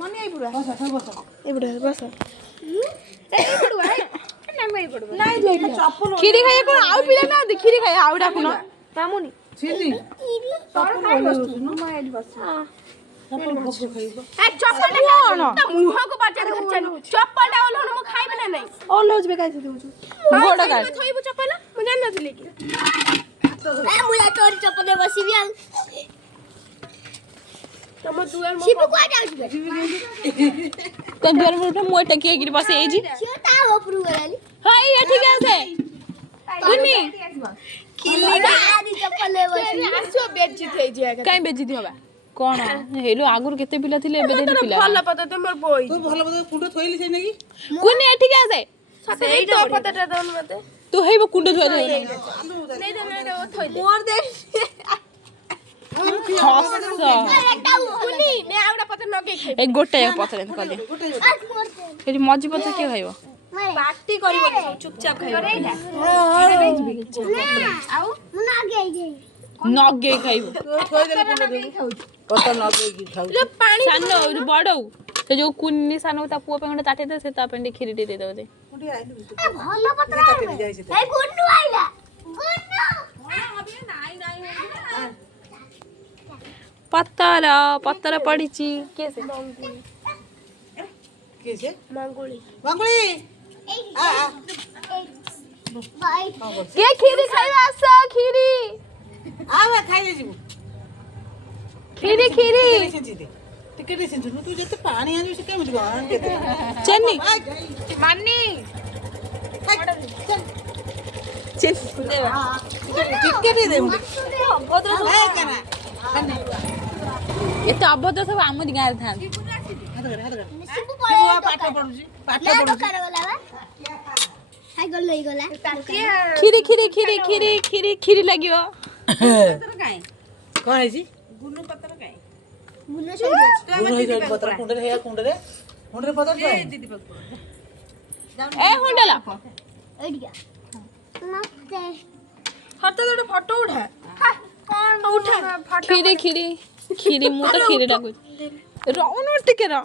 money I बुढ़ा बस ए बुढ़ा बस ए बुढ़ा नाम आई बुढ़ा नहीं दे चप्पल खीरी खाए को आउ पिला ना खीरी खाए आउ डाकुन मामुनी छिनी चप्पल खाई बस मैं आई बस चप्पल भोग खाइबो ए चप्पल कौन ता मुह को पचार खचन चप्पल डाउन होन मु खाइबे ना नहीं और लौज बेकाय से देउ गोड़ का थोइबो चप्पल मु जान नथली कि ए मुला तोर चप्पल बसिबी आ तम दुआर मो शिबु को जाउछ तो दुआर पर मोय टकी गिर बस ए जी सियो ता उपरु गलानी हाय ये ठीक है कुनी किली आदि चप्पल बसिबी आसो बेज्जी थई जे काई बेजिति होबा कोन हेलो आगुर केते पिला थिले एबे देनी पिला भल पता ते मोर बोई तू भल बद कुंड थोइली छै नेकी कुनी ठीक है सही तो पताटा दन मते तू हेबो कुंड धोय दे नहीं दे मैं वो थई दे मोर दे हस कुनी मैं आउडा पता नगे खाइ ए गोटे पथरे कले फेरि मजी पथ के खाइबो पार्टी करबो चुपचाप खाइबो आउ मुना आगे जे नगे खाइबो थोइ देले कुंड दे पता न के खाउ जो पानी सानो बड़ौ तो जो कुन्नी सानो ता पुओ पे ताटे दे से ता पेंडी खीरी दे दे दे कुंडी आइलु ए भलो पत्रा ए गुन्नू आइला गुन्नू पत्तर पड़ीची कैसे के छै मंगुली मंगली आ आ बाई के खीरी खाइबा आस खीरी आवा खाइ जेबु खीरी टिकट से तू जते पानी आनी से केम गहन के चन्नी मानी चन्नी टिकट दे हाय कना ये तो अभद्र सब आम गाँव था हाथ कर शिबु बुआ पाठ पढुची पाठ ले पढुची कर गला बा हाय गल लई गला खीरी लगियो कोन है जी गुन्नू पत्तर काई गुन्नू सही गुण है पत्र कुंड रे पत्र है दीदी पत्तर ए हुंडला ओडिया मस्ते हट तो फोटो उठा कौन उठा खीरी मु तो खीरी डाकू रौनो टिके रा